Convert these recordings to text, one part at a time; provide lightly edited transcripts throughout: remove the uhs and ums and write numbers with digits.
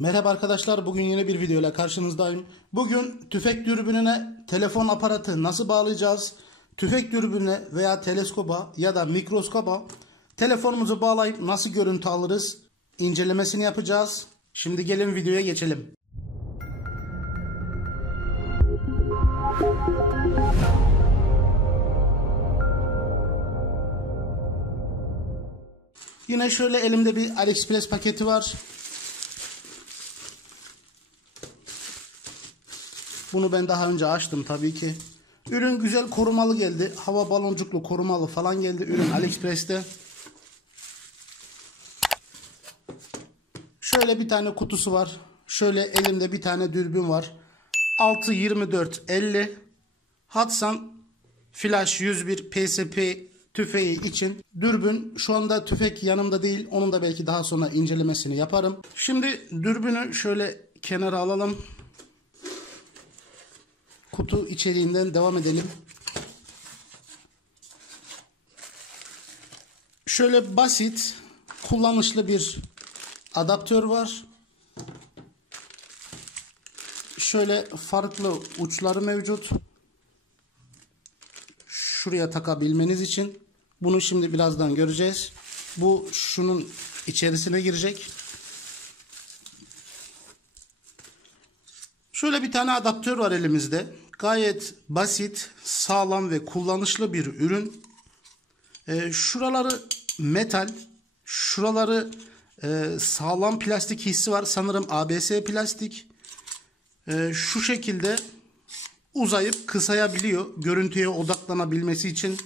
Merhaba arkadaşlar, bugün yeni bir video ile karşınızdayım. Bugün tüfek dürbününe telefon aparatı nasıl bağlayacağız? Tüfek dürbününe veya teleskoba ya da mikroskoba telefonumuzu bağlayıp nasıl görüntü alırız? İncelemesini yapacağız. Şimdi gelin videoya geçelim. Yine şöyle elimde bir AliExpress paketi var. Bunu ben daha önce açtım tabii ki. Ürün güzel korumalı geldi. Hava baloncuklu korumalı falan geldi ürün AliExpress'te. Şöyle bir tane kutusu var. Şöyle elimde bir tane dürbün var. 6-24-50 Hatsan Flash 101 PSP tüfeği için dürbün. Şu anda tüfek yanımda değil. Onun da belki daha sonra incelemesini yaparım. Şimdi dürbünü şöyle kenara alalım. Kutu içeriğinden devam edelim. Şöyle basit, kullanışlı bir adaptör var. Şöyle farklı uçları mevcut. Şuraya takabilmeniz için. Bunu şimdi birazdan göreceğiz. Bu şunun içerisine girecek. Şöyle bir tane adaptör var elimizde. Gayet basit, sağlam ve kullanışlı bir ürün. Şuraları metal, şuraları sağlam plastik hissi var. Sanırım ABS plastik. Şu şekilde uzayıp kısayabiliyor. Görüntüye odaklanabilmesi için.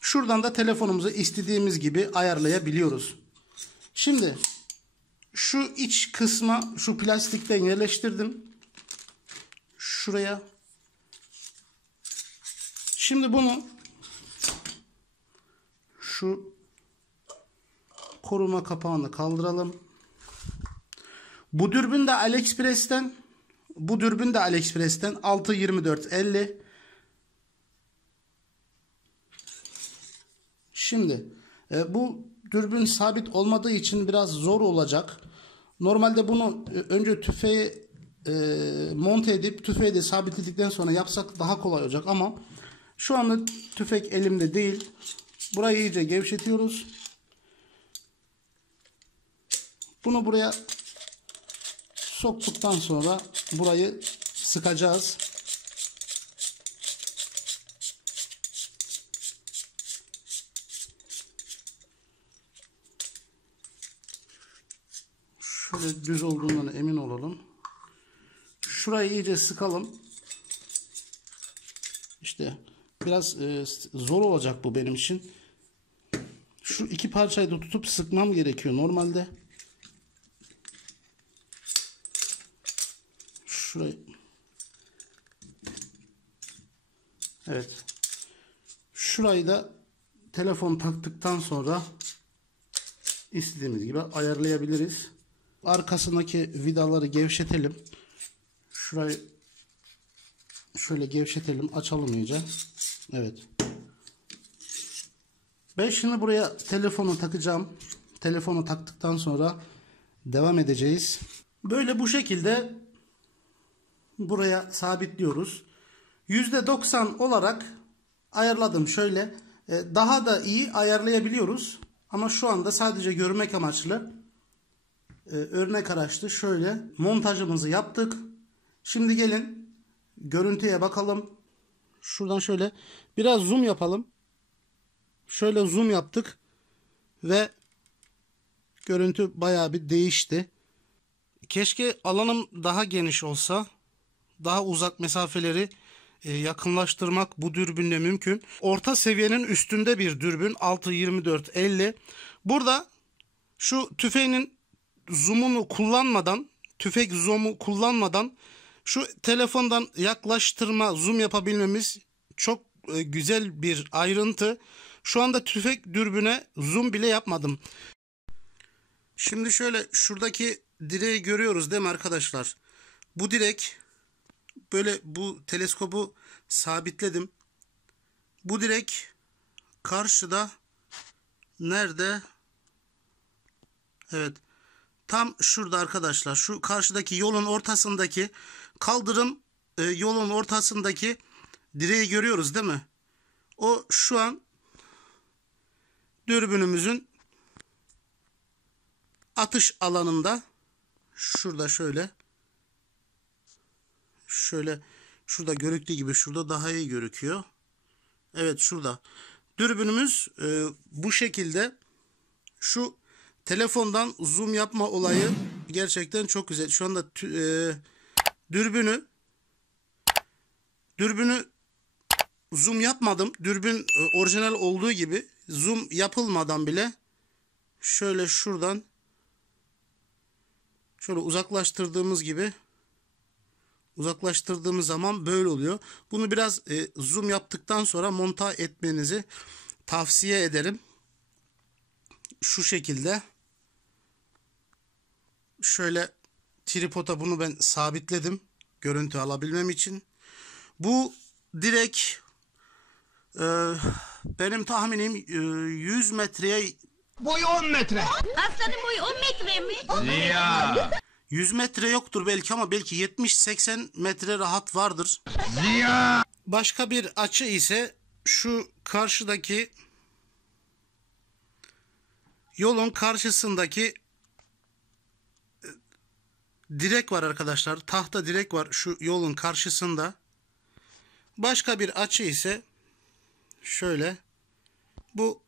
Şuradan da telefonumuzu istediğimiz gibi ayarlayabiliyoruz. Şimdi şu iç kısma şu plastikten yerleştirdim. Şuraya. Şimdi bunu şu koruma kapağını kaldıralım. Bu dürbün de AliExpress'ten 6-24-50. Şimdi bu dürbün sabit olmadığı için biraz zor olacak. Normalde bunu önce tüfeği monte edip tüfeği de sabitledikten sonra yapsak daha kolay olacak ama şu anda tüfek elimde değil. Burayı iyice gevşetiyoruz. Bunu buraya soktuktan sonra burayı sıkacağız. Şöyle düz olduğundan emin olalım. Şurayı iyice sıkalım. İşte biraz zor olacak bu benim için. Şu iki parçayı da tutup sıkmam gerekiyor normalde. Şurayı. Evet. Şurayı da telefon taktıktan sonra istediğimiz gibi ayarlayabiliriz. Arkasındaki vidaları gevşetelim. Şurayı şöyle gevşetelim. Açalım iyice. Evet. Ben şimdi buraya telefonu takacağım. Telefonu taktıktan sonra devam edeceğiz. Böyle bu şekilde buraya sabitliyoruz. %90 olarak ayarladım şöyle. Daha da iyi ayarlayabiliyoruz. Ama şu anda sadece görmek amaçlı örnek araçlı şöyle montajımızı yaptık. Şimdi gelin görüntüye bakalım. Şuradan şöyle biraz zoom yapalım. Şöyle zoom yaptık ve görüntü bayağı bir değişti. Keşke alanım daha geniş olsa, daha uzak mesafeleri yakınlaştırmak bu dürbünle mümkün. Orta seviyenin üstünde bir dürbün 6-24-50. Burada şu tüfeğin zoom'unu kullanmadan, tüfek zoom'u kullanmadan şu telefondan yaklaştırma, zoom yapabilmemiz çok güzel bir ayrıntı. Şu anda tüfek dürbüne zoom bile yapmadım. Şimdi şöyle şuradaki direği görüyoruz değil mi arkadaşlar? Bu direk böyle bu teleskobu sabitledim. Bu direk karşıda nerede? Evet. tam şurada arkadaşlar. Şu karşıdaki yolun ortasındaki kaldırım yolun ortasındaki direği görüyoruz değil mi? O şu an dürbünümüzün atış alanında. Şurada şöyle şurada görüktüğü gibi şurada daha iyi görüküyor. Evet, şurada. Dürbünümüz bu şekilde. Şu telefondan zoom yapma olayı gerçekten çok güzel. Şu anda dürbünü zoom yapmadım. Dürbün orijinal olduğu gibi zoom yapılmadan bile şöyle şuradan şöyle uzaklaştırdığımız zaman böyle oluyor. Bunu biraz zoom yaptıktan sonra monta etmenizi tavsiye ederim. Şu şekilde şöyle tripoda bunu ben sabitledim görüntü alabilmem için. Bu direkt benim tahminim 100 metreye Boyu 10 metre. Aslanın boyu 10 metre mi? Ziya. 100 metre yoktur belki ama belki 70-80 metre rahat vardır. Ziya. Başka bir açı ise şu karşıdaki yolun karşısındaki direk var arkadaşlar. Tahta direk var şu yolun karşısında. Başka bir açı ise şöyle bu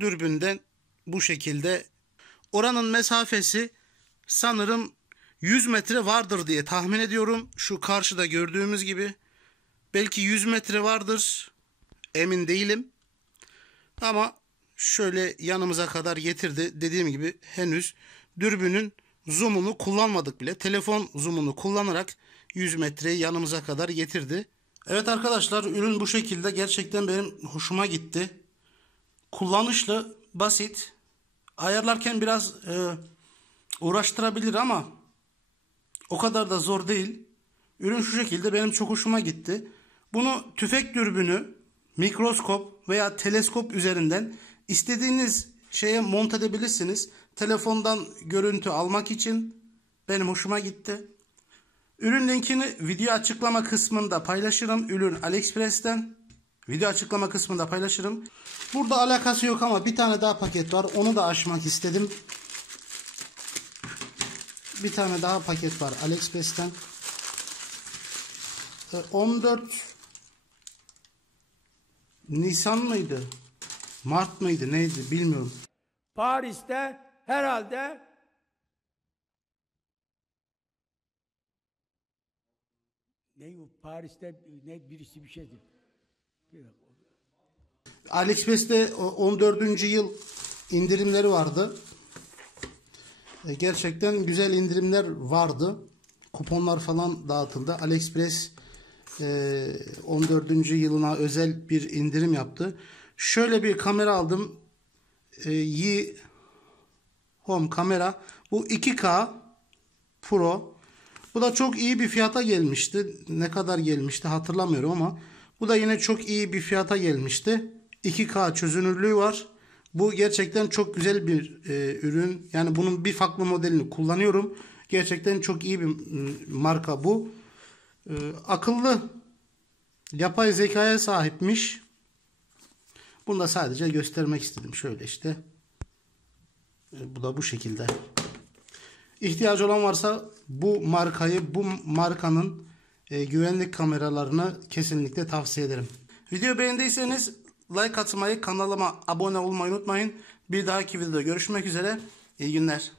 dürbünden bu şekilde, oranın mesafesi sanırım 100 metre vardır diye tahmin ediyorum. Şu karşıda gördüğümüz gibi belki 100 metre vardır, emin değilim ama şöyle yanımıza kadar getirdi. Dediğim gibi henüz dürbünün zoom'unu kullanmadık bile. Telefon zoom'unu kullanarak 100 metreyi yanımıza kadar getirdi. Evet arkadaşlar, ürün bu şekilde. Gerçekten benim hoşuma gitti. Kullanışlı, basit. Ayarlarken biraz uğraştırabilir ama o kadar da zor değil. Ürün şu şekilde, benim çok hoşuma gitti. Bunu tüfek dürbünü, mikroskop veya teleskop üzerinden istediğiniz şeye monte edebilirsiniz. Telefondan görüntü almak için benim hoşuma gitti. Ürün linkini video açıklama kısmında paylaşırım. Ürün AliExpress'ten. Video açıklama kısmında paylaşırım. Burada alakası yok ama bir tane daha paket var. Onu da açmak istedim. Bir tane daha paket var AliExpress'ten. 14 Nisan mıydı? Mart mıydı? Neydi? Bilmiyorum. Paris'te herhalde Paris'te birisi bir şeydi. AliExpress'te 14. yıl indirimleri vardı. Gerçekten güzel indirimler vardı. Kuponlar falan dağıtıldı. AliExpress 14. yılına özel bir indirim yaptı. Şöyle bir kamera aldım. Yi Home kamera. Bu 2K Pro. Bu da çok iyi bir fiyata gelmişti. Ne kadar gelmişti hatırlamıyorum ama bu da yine çok iyi bir fiyata gelmişti. 2K çözünürlüğü var. Bu gerçekten çok güzel bir ürün. Yani bunun bir farklı modelini kullanıyorum. Gerçekten çok iyi bir marka bu. Akıllı yapay zekaya sahipmiş. Bunu da sadece göstermek istedim. Şöyle işte. Bu da bu şekilde. İhtiyacı olan varsa bu markanın güvenlik kameralarını kesinlikle tavsiye ederim. Video beğendiyseniz like atmayı, kanalıma abone olmayı unutmayın. Bir dahaki videoda görüşmek üzere. İyi günler.